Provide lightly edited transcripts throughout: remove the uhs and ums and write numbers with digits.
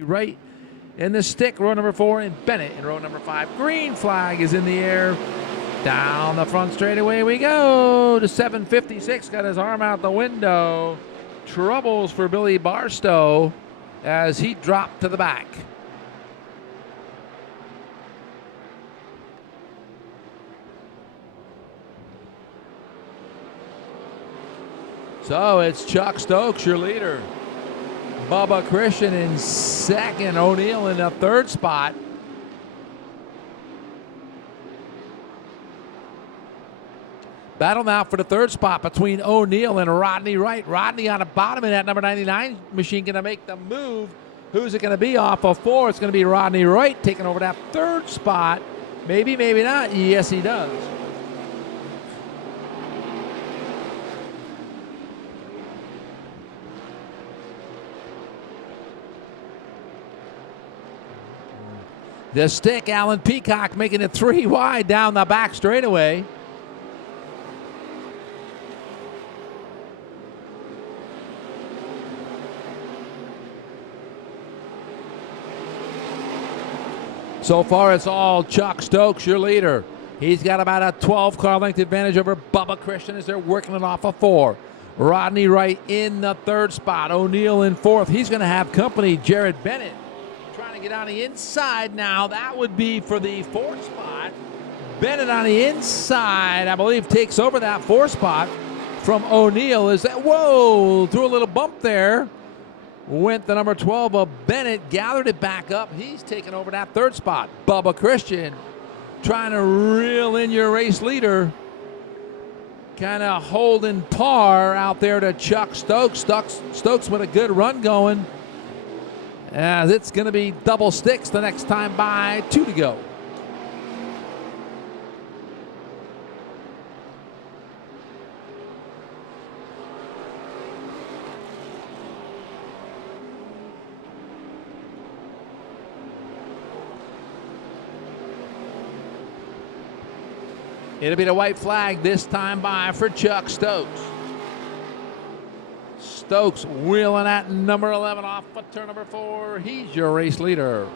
Right in the stick, row number 4, and Bennett in row number 5. Green flag is in the air. Down the front straightaway we go to 756. Got his arm out the window. Troubles for Billy Barstow as he dropped to the back. So it's Chuck Stokes, your leader. Bubba Christian in second. O'Neill in the third spot. Battle now for the third spot between O'Neill and Rodney Wright. Rodney on the bottom of that number 99 machine going to make the move. Who's it going to be off of 4? It's going to be Rodney Wright taking over that third spot. Maybe, maybe not. Yes, he does. The stick, Alan Peacock making it 3 wide down the back straightaway. So far, it's all Chuck Stokes, your leader. He's got about a 12-car length advantage over Bubba Christian as they're working it off of 4. Rodney Wright in the third spot. O'Neill in fourth. He's going to have company, Jared Bennett. Trying to get on the inside now. That would be for the 4th spot. Bennett on the inside, I believe, takes over that 4th spot from O'Neill. Is that, whoa, threw a little bump there. Went the number 12 of Bennett, gathered it back up. He's taking over that 3rd spot. Bubba Christian trying to reel in your race leader. Kind of holding par out there to Chuck Stokes. Stokes with a good run going. As it's going to be double sticks the next time by. 2 to go. It'll be the white flag this time by for Chuck Stokes. Stokes wheeling at number 11 off of turn number 4. He's your race leader.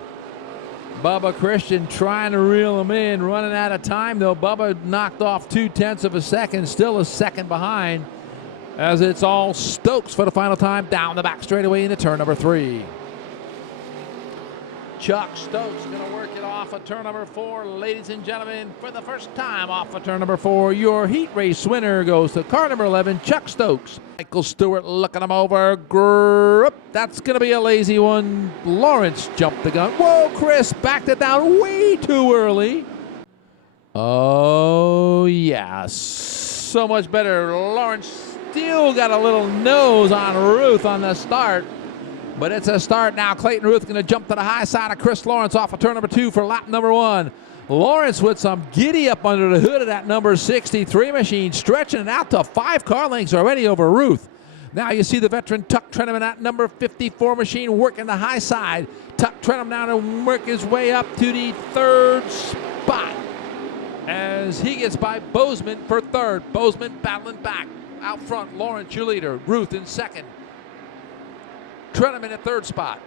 Bubba Christian trying to reel him in, running out of time though. Bubba knocked off 0.2 of a second, still a second behind as it's all Stokes for the final time down the back straightaway into turn number 3. Chuck Stokes going to work it off of turn number 4. Ladies and gentlemen, for the first time off of turn number 4, your heat race winner goes to car number 11, Chuck Stokes. Michael Stewart looking him over. That's going to be a lazy one. Lawrence jumped the gun. Whoa, Chris backed it down way too early. Oh, yeah. So much better. Lawrence still got a little nose on Ruth on the start. But it's a start now. Clayton Ruth going to jump to the high side of Chris Lawrence off of turn number 2 for lap number 1. Lawrence with some giddy up under the hood of that number 63 machine, stretching it out to 5 car lengths already over Ruth. Now you see the veteran Tuck Trenum in that number 54 machine working the high side. Tuck Trenum now to work his way up to the 3rd spot as he gets by Bozeman for 3rd. Bozeman battling back. Out front, Lawrence, your leader. Ruth in 2nd. Trenum in the 3rd spot.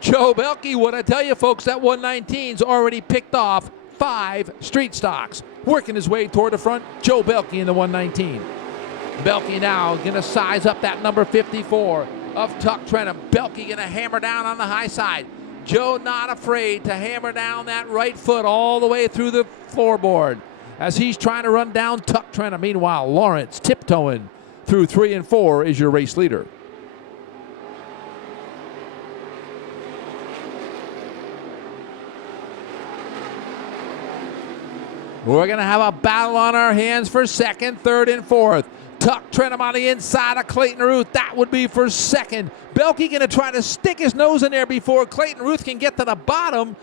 Joe Belke, what I tell you folks, that 119's already picked off 5 street stocks. Working his way toward the front, Joe Belke in the 119. Belke now going to size up that number 54 of Tuck Trenum. Belke going to hammer down on the high side. Joe not afraid to hammer down that right foot all the way through the floorboard as he's trying to run down Tuck Trenum. Meanwhile, Lawrence tiptoeing through 3 and 4 is your race leader. We're going to have a battle on our hands for 2nd, 3rd, and 4th. Tuck Trenum on the inside of Clayton Ruth. That would be for 2nd. Belke going to try to stick his nose in there before Clayton Ruth can get to the bottom.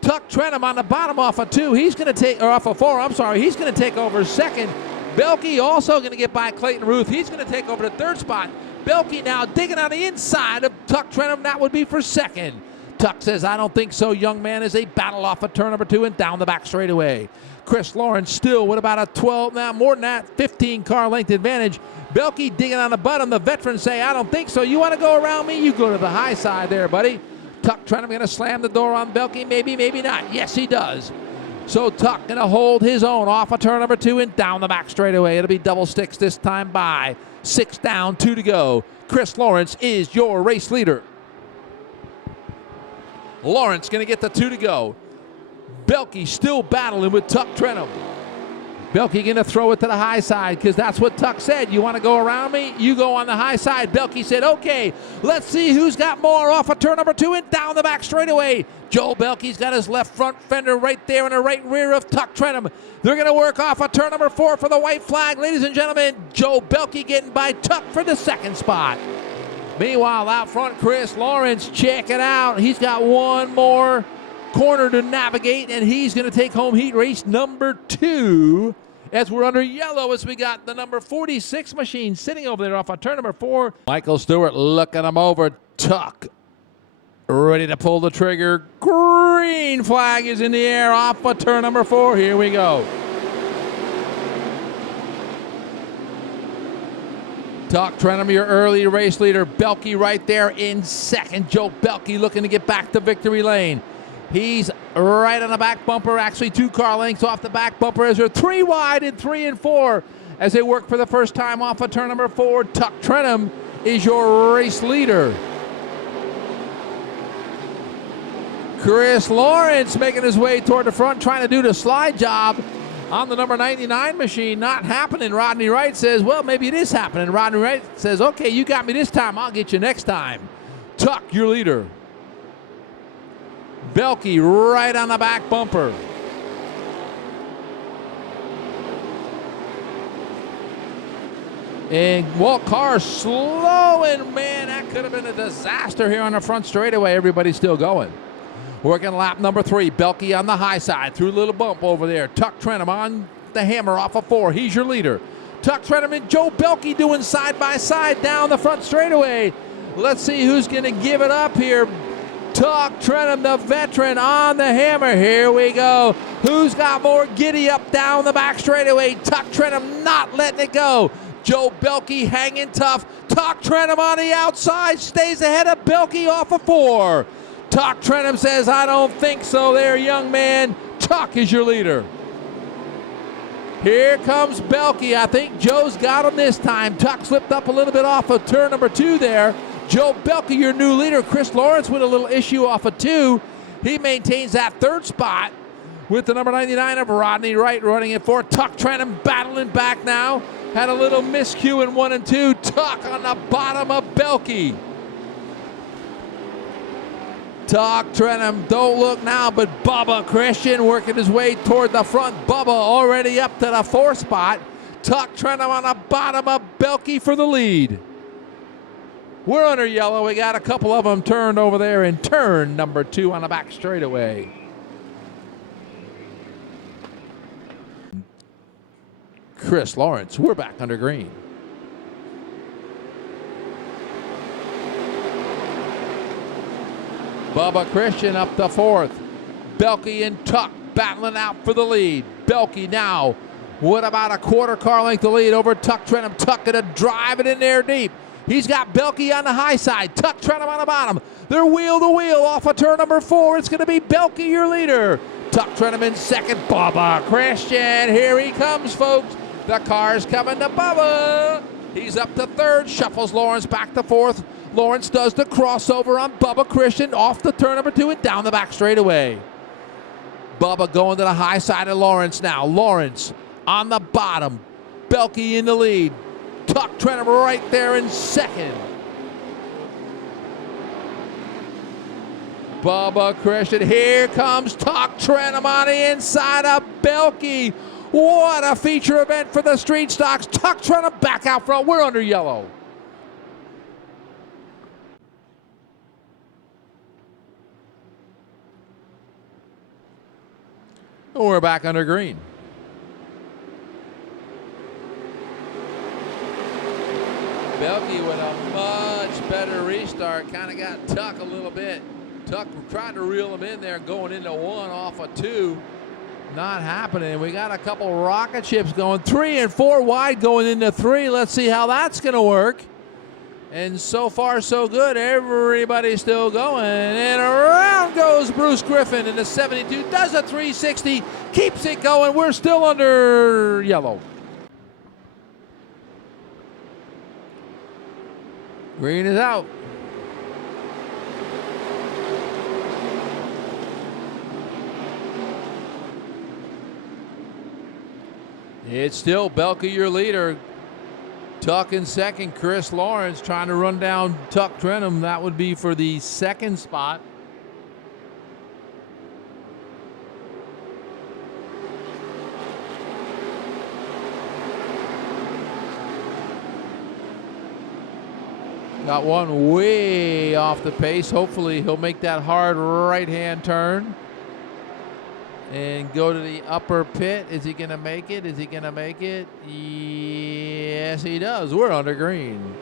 Tuck Trenum on the bottom off of 2. He's going to take, or off of 4, I'm sorry. He's going to take over 2nd. Belke also going to get by Clayton Ruth. He's going to take over the 3rd spot. Belke now digging on the inside of Tuck Trenum. That would be for 2nd. Tuck says, I don't think so, young man, as they battle off of turn number 2 and down the back straightaway. Chris Lawrence still with about a 12, now more than that, 15 car length advantage. Belky digging on the bottom. The veterans say, I don't think so. You want to go around me? You go to the high side there, buddy. Tuck Trenum going to slam the door on Belky. Maybe, maybe not. Yes, he does. So Tuck going to hold his own off of turn number 2 and down the back straightaway. It'll be double sticks this time by 6 down, 2 to go. Chris Lawrence is your race leader. Lawrence going to get the 2 to go. Belky still battling with Tuck Trenum. Belky going to throw it to the high side because that's what Tuck said. You want to go around me? You go on the high side. Belky said, okay, let's see who's got more off of turn number 2 and down the back straightaway. Joe Belky's got his left front fender right there in the right rear of Tuck Trenum. They're going to work off of turn number 4 for the white flag. Ladies and gentlemen, Joe Belky getting by Tuck for the second spot. Meanwhile, out front, Chris Lawrence, check it out. He's got one more corner to navigate, and he's going to take home heat race number 2 as we're under yellow as we got the number 46 machine sitting over there off of turn number 4. Michael Stewart looking him over. Tuck ready to pull the trigger. Green flag is in the air off of turn number 4. Here we go. Tuck Trenum, your early race leader. Belky right there in second. Joe Belky looking to get back to victory lane. He's right on the back bumper, actually 2 car lengths off the back bumper as they're 3 wide in 3 and 4 as they work for the first time off of turn number 4. Tuck Trenum is your race leader. Chris Lawrence making his way toward the front, trying to do the slide job on the number 99 machine. Not happening. Rodney Wright says, well, maybe it is happening. Rodney Wright says, okay, you got me this time. I'll get you next time. Tuck, your leader. Belky right on the back bumper. And Walt Carr slowing. Man, that could have been a disaster here on the front straightaway. Everybody's still going. Working lap number 3. Belky on the high side through a little bump over there. Tuck Trenum on the hammer off of 4. He's your leader. Tuck Trenum and Joe Belky doing side by side down the front straightaway. Let's see who's going to give it up here. Tuck Trenum, the veteran, on the hammer. Here we go. Who's got more giddy up down the back straightaway? Tuck Trenum not letting it go. Joe Belky hanging tough. Tuck Trenum on the outside stays ahead of Belky off of 4. Tuck Trenum says, I don't think so there, young man. Tuck is your leader. Here comes Belky. I think Joe's got him this time. Tuck slipped up a little bit off of turn number 2 there. Joe Belky, your new leader. Chris Lawrence with a little issue off of 2. He maintains that 3rd spot with the number 99 of Rodney Wright running it for. Tuck Trenum battling back now. Had a little miscue in 1 and 2. Tuck on the bottom of Belky. Tuck Trenum, don't look now, but Bubba Christian working his way toward the front. Bubba already up to the 4th spot. Tuck Trenum on the bottom of Belky for the lead. We're under yellow. We got a couple of them turned over there in turn number 2 on the back straightaway. Chris Lawrence, we're back under green. Bubba Christian up the 4th. Belky and Tuck battling out for the lead. Belky now, what about a 1/4 car length to lead over Tuck Trenum. Tuck gonna drive it in there deep. He's got Belky on the high side. Tuck Trenum on the bottom. They're wheel to wheel off of turn number 4. It's going to be Belky, your leader. Tuck Trenum in second. Bubba Christian. Here he comes, folks. The car's coming to Bubba. He's up to 3rd. Shuffles Lawrence back to 4th. Lawrence does the crossover on Bubba Christian off the turn number 2 and down the back straightaway. Bubba going to the high side of Lawrence now. Lawrence on the bottom. Belky in the lead. Tuck Trenum right there in second. Bubba Christian. Here comes Tuck Trenum on the inside of Belky. What a feature event for the street stocks. Tuck Trenum back out front. We're under yellow. We're back under green. Belky with a much better restart. Kind of got Tuck a little bit. Tuck tried to reel him in there going into 1 off of 2. Not happening. We got a couple rocket ships going. 3 and 4 wide going into 3. Let's see how that's going to work. And so far, so good. Everybody's still going. And around goes Bruce Griffin in the 72. Does a 360. Keeps it going. We're still under yellow. Green is out. It's still Belke, your leader. Tuck in second. Chris Lawrence trying to run down Tuck Trenum. That would be for the second spot. Got one way off the pace. Hopefully he'll make that hard right-hand turn and go to the upper pit. Is he going to make it? Is he going to make it? Yes, he does. We're under green.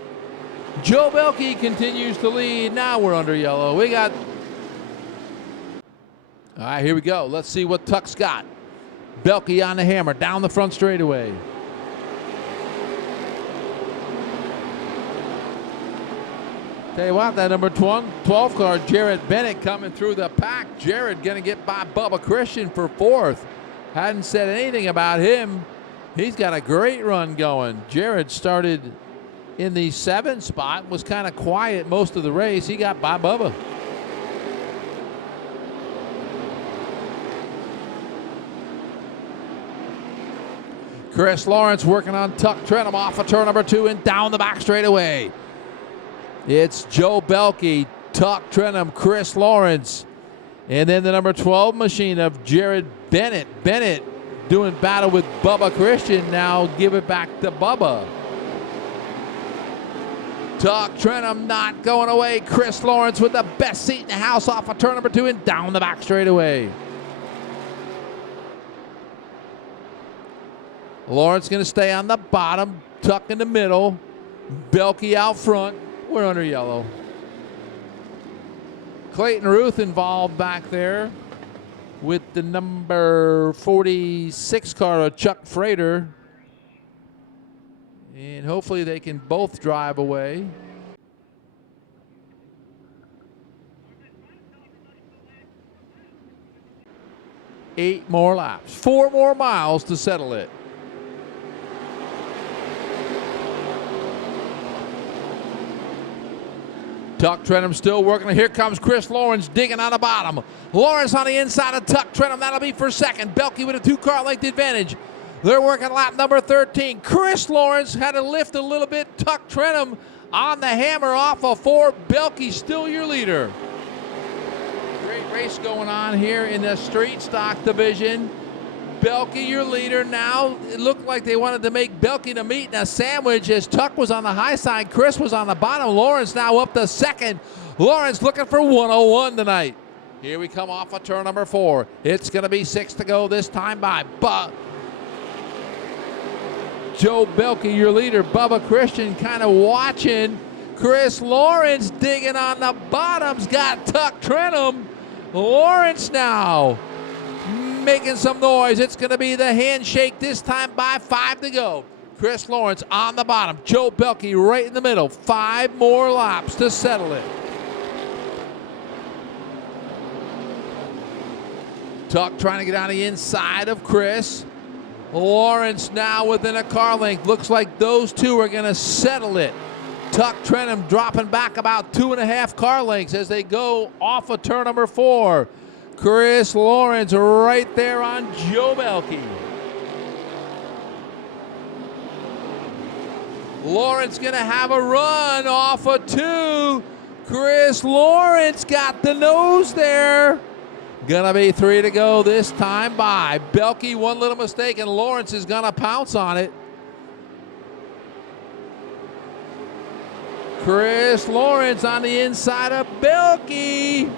Joe Belke continues to lead. Now we're under yellow. We got... All right, here we go. Let's see what Tuck's got. Belke on the hammer, down the front straightaway. Tell you what, that number 12 car, Jared Bennett, coming through the pack. Jared going to get by Bubba Christian for fourth. Hadn't said anything about him. He's got a great run going. Jared started in the 7th spot, was kind of quiet most of the race. He got by Bubba. Chris Lawrence working on Tuck Trenum off of turn number 2 and down the back straightaway. It's Joe Belke, Tuck Trenum, Chris Lawrence, and then the number 12 machine of Jared Bennett. Bennett doing battle with Bubba Christian. Now give it back to Bubba. Tuck Trenum not going away. Chris Lawrence with the best seat in the house off of turn number 2 and down the back straightaway. Lawrence going to stay on the bottom, Tuck in the middle, Belke out front. We're under yellow. Clayton Ruth involved back there with the number 46 car of Chuck Frater. And hopefully they can both drive away. Eight more laps. 4 more miles to settle it. Tuck Trenum still working. Here comes Chris Lawrence digging on the bottom. Lawrence on the inside of Tuck Trenum. That'll be for second. Belke with a 2-car length advantage. They're working lap number 13. Chris Lawrence had to lift a little bit. Tuck Trenum on the hammer off of 4. Belke still your leader. Great race going on here in the street stock division. Belke your leader now. It looked like they wanted to make Belke the meat in a sandwich as Tuck was on the high side. Chris was on the bottom. Lawrence now up to second. Lawrence looking for 101 tonight. Here we come off of turn number 4. It's going to be 6 to go this time by. But Joe Belke, your leader. Bubba Christian kind of watching. Chris Lawrence digging on the bottoms. Got Tuck Trenum. Lawrence now making some noise. It's going to be the handshake this time by. 5 to go. Chris Lawrence on the bottom. Joe Belke right in the middle. 5 more laps to settle it. Tuck trying to get on the inside of Chris. Lawrence now within a car length. Looks like those two are going to settle it. Tuck Trenum dropping back about 2.5 car lengths as they go off of turn number 4. Chris Lawrence right there on Joe Belke. Lawrence going to have a run off of 2. Chris Lawrence got the nose there. Gonna be 3 to go this time by. Belke, one little mistake, and Lawrence is gonna pounce on it. Chris Lawrence on the inside of Belke.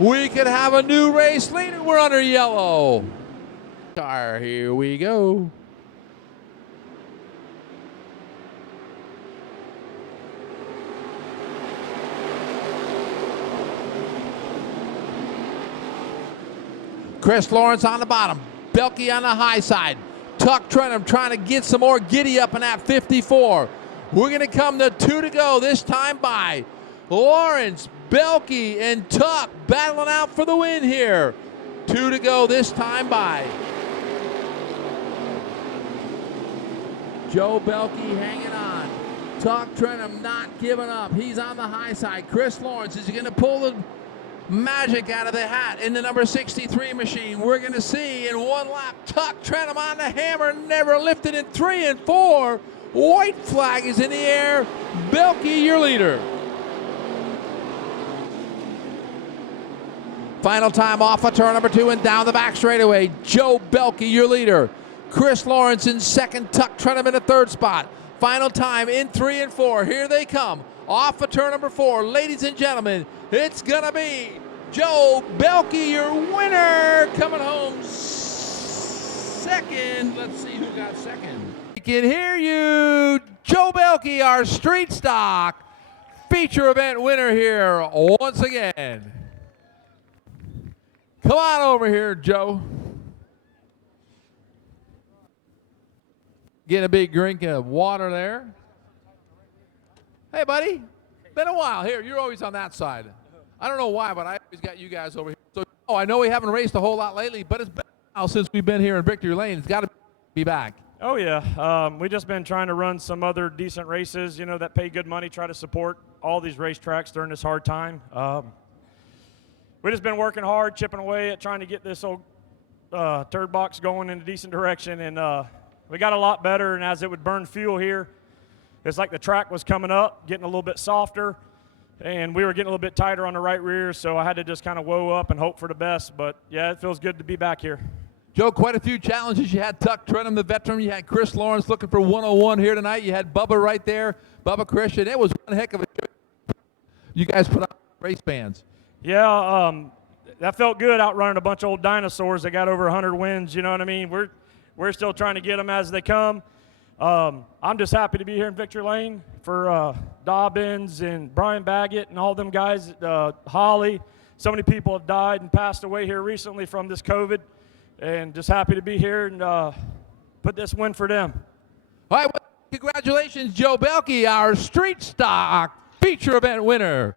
We could have a new race leader. We're under yellow. Here we go. Chris Lawrence on the bottom. Belke on the high side. Tuck Trenum trying to get some more giddy up in that 54. We're going to come to 2 to go this time by Lawrence, Belke, and Tuck battling out for the win here. 2 to go this time by. Joe Belke hanging on. Tuck Trenum not giving up. He's on the high side. Chris Lawrence, is he going to pull the magic out of the hat in the number 63 machine? We're going to see in one lap. Tuck Trenum on the hammer, never lifted in 3 and 4. White flag is in the air. Belke, your leader. Final time off of turn number 2 and down the back straightaway. Joe Belke, your leader. Chris Lawrence in second. Tuck Trenum in the third spot. Final time in 3 and 4. Here they come. Off of turn number 4. Ladies and gentlemen, it's going to be Joe Belke, your winner, coming home second. Let's see who got second. We can hear you. Joe Belke, our street stock feature event winner here once again. Come on over here, Joe. Get a big drink of water there. Hey, buddy. Been a while. Here, you're always on that side. I don't know why, but I always got you guys over here. So, I know we haven't raced a whole lot lately, but it's been a while since we've been here in Victory Lane. It's got to be back. Oh, yeah. We've just been trying to run some other decent races, you know, that pay good money, try to support all these racetracks during this hard time. We've just been working hard, chipping away at trying to get this old turd box going in a decent direction, and we got a lot better, and as it would burn fuel here, it's like the track was coming up, getting a little bit softer, and we were getting a little bit tighter on the right rear, so I had to just kind of woe up and hope for the best. But, yeah, it feels good to be back here. Joe, quite a few challenges. You had Tuck Trenum, the veteran. You had Chris Lawrence looking for 101 here tonight. You had Bubba right there, Bubba Christian. It was one heck of a show. You guys put on race bands. Yeah, that felt good outrunning a bunch of old dinosaurs that got over 100 wins, you know what I mean? We're still trying to get them as they come. I'm just happy to be here in Victory Lane for Dobbins and Brian Baggett and all them guys, Holly. So many people have died and passed away here recently from this COVID, and just happy to be here and put this win for them. All right, well, congratulations, Joe Belke, our street stock feature event winner.